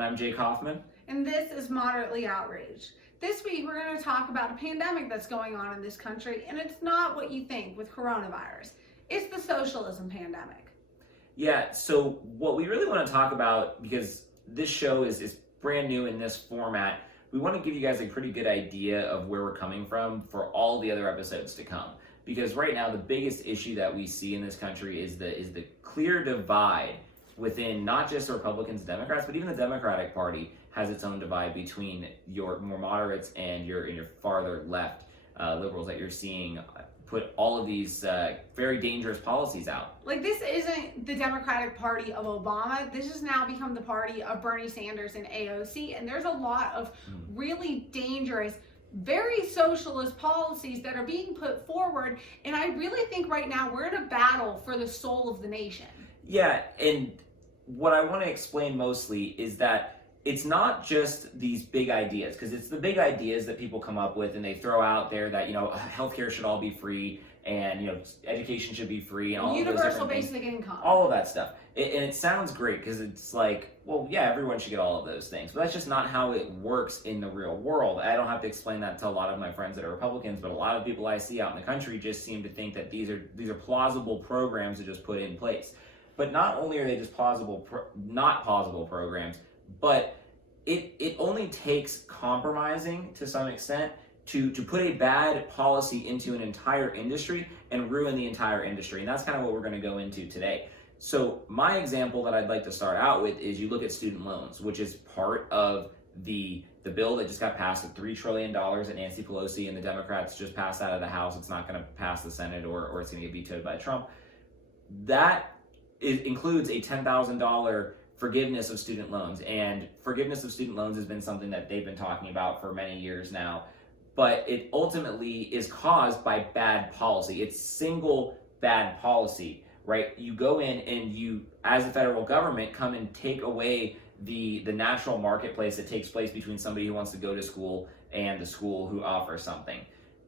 And I'm Jake Hoffman. And this is Moderately Outraged. This week we're going to talk about a pandemic that's going on in this country, and it's not what you think with coronavirus. It's the socialism pandemic. Yeah, so what we really want to talk about, because this show is brand new in this format, we want to give you guys a pretty good idea of where we're coming from for all the other episodes to come. Because right now the biggest issue that we see in this country is the clear divide within not just the Republicans and Democrats, but even the Democratic Party has its own divide between your more moderates and your farther left liberals that you're seeing put all of these very dangerous policies out. Like, this isn't the Democratic Party of Obama. This has now become the party of Bernie Sanders and AOC, and there's a lot of really dangerous, very socialist policies that are being put forward, and I really think right now we're in a battle for the soul of the nation. Yeah, and what I want to explain mostly is that it's not just these big ideas, because it's the big ideas that people come up with and they throw out there that, healthcare should all be free and, education should be free and all of those universal different basic things. income. All of that stuff. And it sounds great because it's like, well, yeah, everyone should get all of those things. But that's just not how it works in the real world. I don't have to explain that to a lot of my friends that are Republicans, but a lot of people I see out in the country just seem to think that these are plausible programs to just put in place. But not only are they just not plausible programs, but it only takes compromising to some extent to put a bad policy into an entire industry and ruin the entire industry. And that's kind of what we're going to go into today. So my example that I'd like to start out with is you look at student loans, which is part of the bill that just got passed at $3 trillion that Nancy Pelosi and the Democrats just passed out of the House. It's not going to pass the Senate or it's going to get vetoed by Trump. That includes a $10,000 forgiveness of student loans. And forgiveness of student loans has been something that they've been talking about for many years now. But it ultimately is caused by bad policy. It's single bad policy, right? You go in and you, as the federal government, come and take away the natural marketplace that takes place between somebody who wants to go to school and the school who offers something.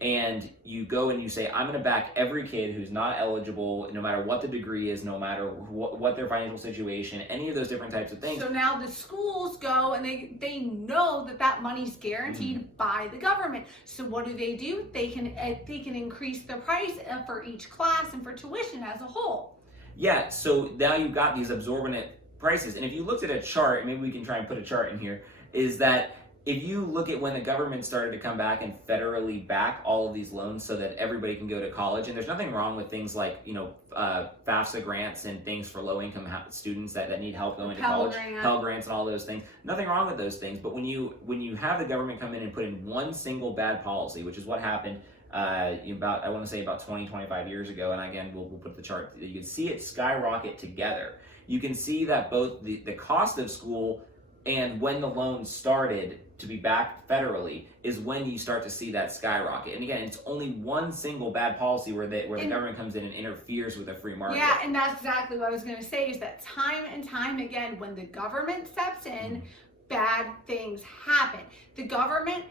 And you go and you say, I'm going to back every kid who's not eligible, no matter what the degree is, no matter what their financial situation, any of those different types of things. So now the schools go and they know that money's guaranteed by the government. So what do? They can increase the price for each class and for tuition as a whole. Yeah, so now you've got these absorbent prices. And if you looked at a chart, maybe we can try and put a chart in here, is that if you look at when the government started to come back and federally back all of these loans so that everybody can go to college, and there's nothing wrong with things like, FAFSA grants and things for low-income students that need help going to college, Pell Grants and all those things. Nothing wrong with those things, but when you have the government come in and put in one single bad policy, which is what happened about 20, 25 years ago, and again, we'll put the chart, you can see it skyrocket together. You can see that both the cost of school and when the loan started to be backed federally is when you start to see that skyrocket. And again, it's only one single bad policy where the government comes in and interferes with a free market. Yeah, and that's exactly what I was going to say, is that time and time again, when the government steps in, bad things happen. The government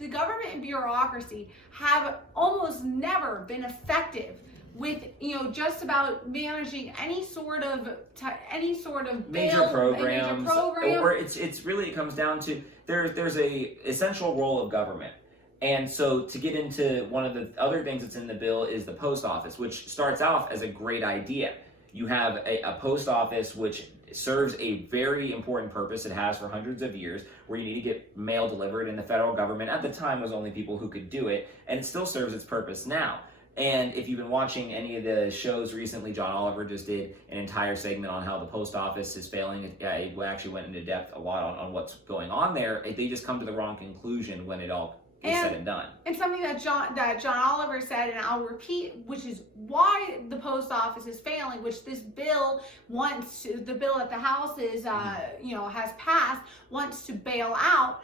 and bureaucracy have almost never been effective with just about managing any sort of major program, or it's really, it comes down to there's a essential role of government. And so to get into one of the other things that's in the bill is the post office, which starts off as a great idea. You have a post office which serves a very important purpose. It has for hundreds of years, where you need to get mail delivered, and the federal government at the time was only people who could do it, and it still serves its purpose now. And if you've been watching any of the shows recently, John Oliver just did an entire segment on how the post office is failing. He actually went into depth a lot on what's going on there. They just come to the wrong conclusion when it all is said and done. And something that John Oliver said, and I'll repeat, which is why the post office is failing, which this bill the bill that the House is has passed, wants to bail out.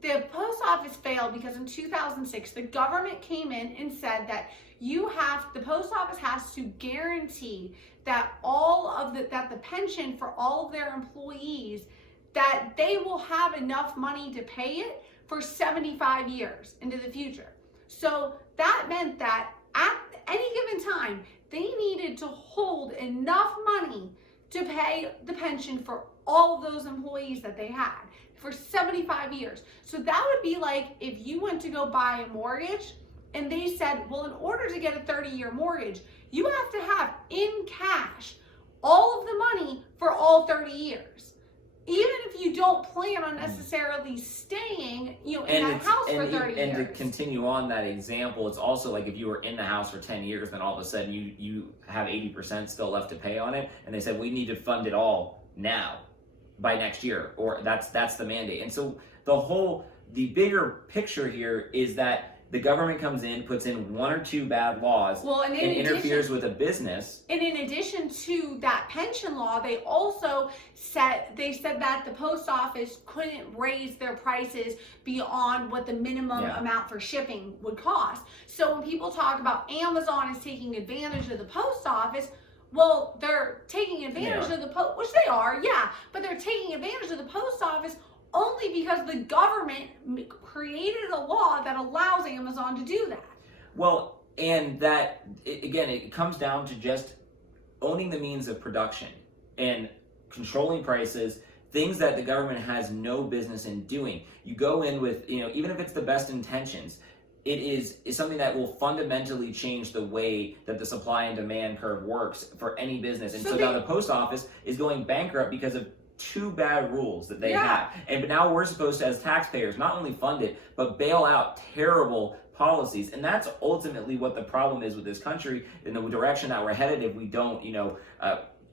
The post office failed because in 2006, the government came in and said that the post office has to guarantee that that the pension for all of their employees, that they will have enough money to pay it for 75 years into the future. So that meant that at any given time, they needed to hold enough money to pay the pension for all of those employees that they had for 75 years. So that would be like if you went to go buy a mortgage and they said, well, in order to get a 30-year mortgage, you have to have in cash all of the money for all 30 years. Even if you don't plan on necessarily staying, in that house for 30 years. And to continue on that example, it's also like if you were in the house for 10 years, then all of a sudden you have 80% still left to pay on it, and they said, we need to fund it all now by next year, or that's the mandate. And so the bigger picture here is that the government comes in, puts in one or two bad laws, and interferes with a business. And in addition to that pension law, they also said that the post office couldn't raise their prices beyond what the minimum amount for shipping would cost. So when people talk about Amazon is taking advantage of the post office, well, they're taking advantage of the post, which they are, but they're taking advantage of the post office only because the government created a law that allows Amazon to do that. Well, and that, again, it comes down to just owning the means of production and controlling prices, things that the government has no business in doing. You go in with, even if it's the best intentions, it is something that will fundamentally change the way that the supply and demand curve works for any business. And so now the post office is going bankrupt because of two bad rules that they have. But now we're supposed to, as taxpayers, not only fund it, but bail out terrible policies. And that's ultimately what the problem is with this country, in the direction that we're headed if we don't,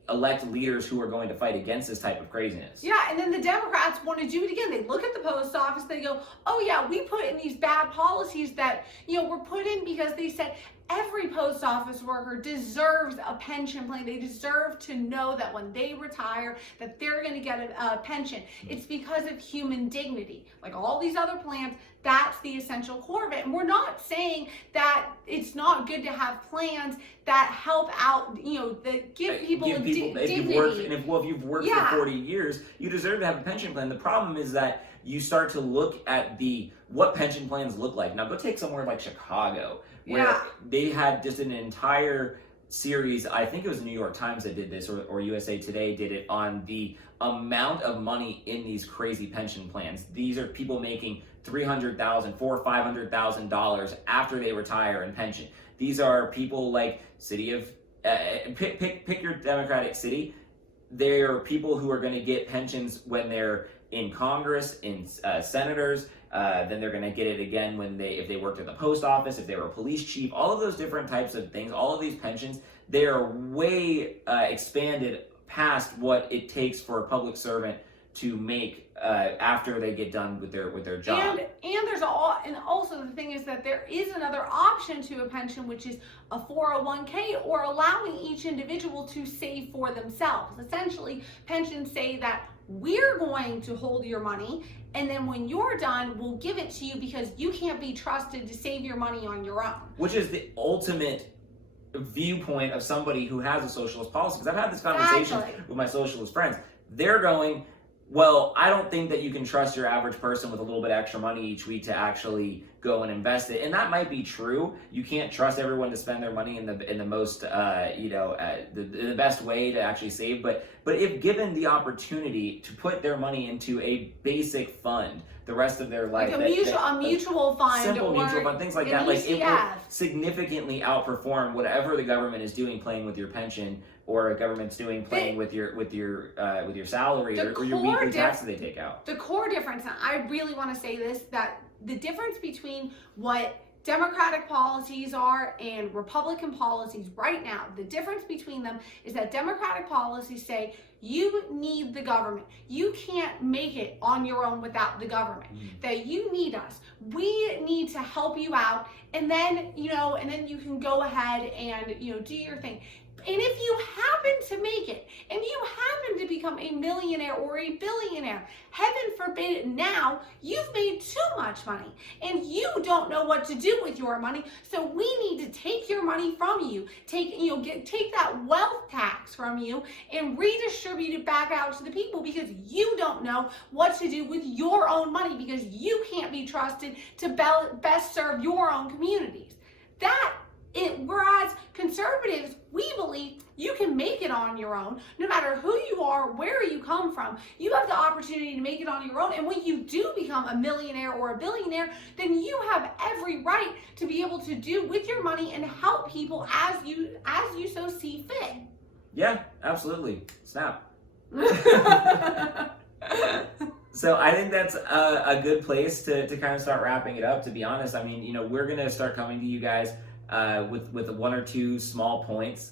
elect leaders who are going to fight against this type of craziness. Yeah, and then the Democrats want to do it again. They look at the post office, they go, oh yeah, we put in these bad policies that, were put in because they said every post office worker deserves a pension plan. They deserve to know that when they retire, that they're going to get a pension. It's because of human dignity. Like all these other plans, that's the essential core of it. And we're not saying that it's not good to have plans that help out, that give people dignity. If you've worked for 40 years, you deserve to have a pension plan. The problem is that you start to look at what pension plans look like. Now go take somewhere like Chicago, where they had just an entire series, I think it was the New York Times that did this, or USA Today did it, on the amount of money in these crazy pension plans. These are people making $300,000, $400,000, $500,000 after they retire in pension. These are people like city of, pick your Democratic city. They're people who are going to get pensions when they're in Congress, in senators. Then they're going to get it again if they worked at the post office, if they were a police chief, all of those different types of things. All of these pensions, they are way expanded past what it takes for a public servant to make after they get done with their job. And also the thing is that there is another option to a pension, which is a 401k, or allowing each individual to save for themselves. Essentially, pensions say that we're going to hold your money, and then when you're done, we'll give it to you because you can't be trusted to save your money on your own. Which is the ultimate viewpoint of somebody who has a socialist policy. Because I've had this conversation with my socialist friends. They're going, well, I don't think that you can trust your average person with a little bit extra money each week to actually go and invest it. And that might be true. You can't trust everyone to spend their money in the most, the best way to actually save. But if given the opportunity to put their money into a basic fund the rest of their life, like a mutual fund, simple mutual fund, things like that, like it will significantly outperform whatever the government is doing, playing with your pension, or a government's doing playing with your salary or your weekly taxes they take out. The core difference, and I really want to say this, that the difference between what Democratic policies are and Republican policies right now, the difference between them is that Democratic policies say you need the government. You can't make it on your own without the government. That you need us. We need to help you out, and then you can go ahead and do your thing. And if you happen to make it, and you happen to become a millionaire or a billionaire, heaven forbid now, you've made too much money and you don't know what to do with your money. So we need to take your money from you, take that wealth tax from you and redistribute it back out to the people, because you don't know what to do with your own money, because you can't be trusted to best serve your own communities. Whereas conservatives, we we believe you can make it on your own, no matter who you are, where you come from. You have the opportunity to make it on your own. And when you do become a millionaire or a billionaire, then you have every right to be able to do with your money and help people as you so see fit. Yeah, absolutely. Snap. So I think that's a good place to kind of start wrapping it up, to be honest. I mean, we're going to start coming to you guys with one or two small points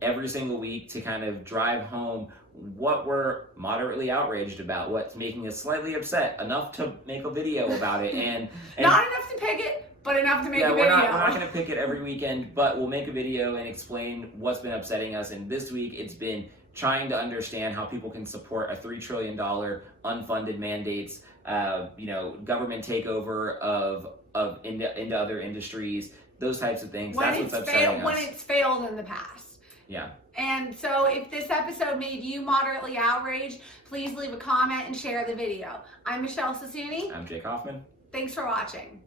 every single week to kind of drive home what we're moderately outraged about, what's making us slightly upset, enough to make a video about it. And not enough to pick it, but enough to make a video. We're not going to pick it every weekend, but we'll make a video and explain what's been upsetting us. And this week it's been trying to understand how people can support a $3 trillion unfunded mandates, government takeover into other industries, those types of things. That's what's upsetting us. When it's failed in the past. Yeah. And so if this episode made you moderately outraged, please leave a comment and share the video. I'm Michelle Sassooni. I'm Jake Hoffman. Thanks for watching.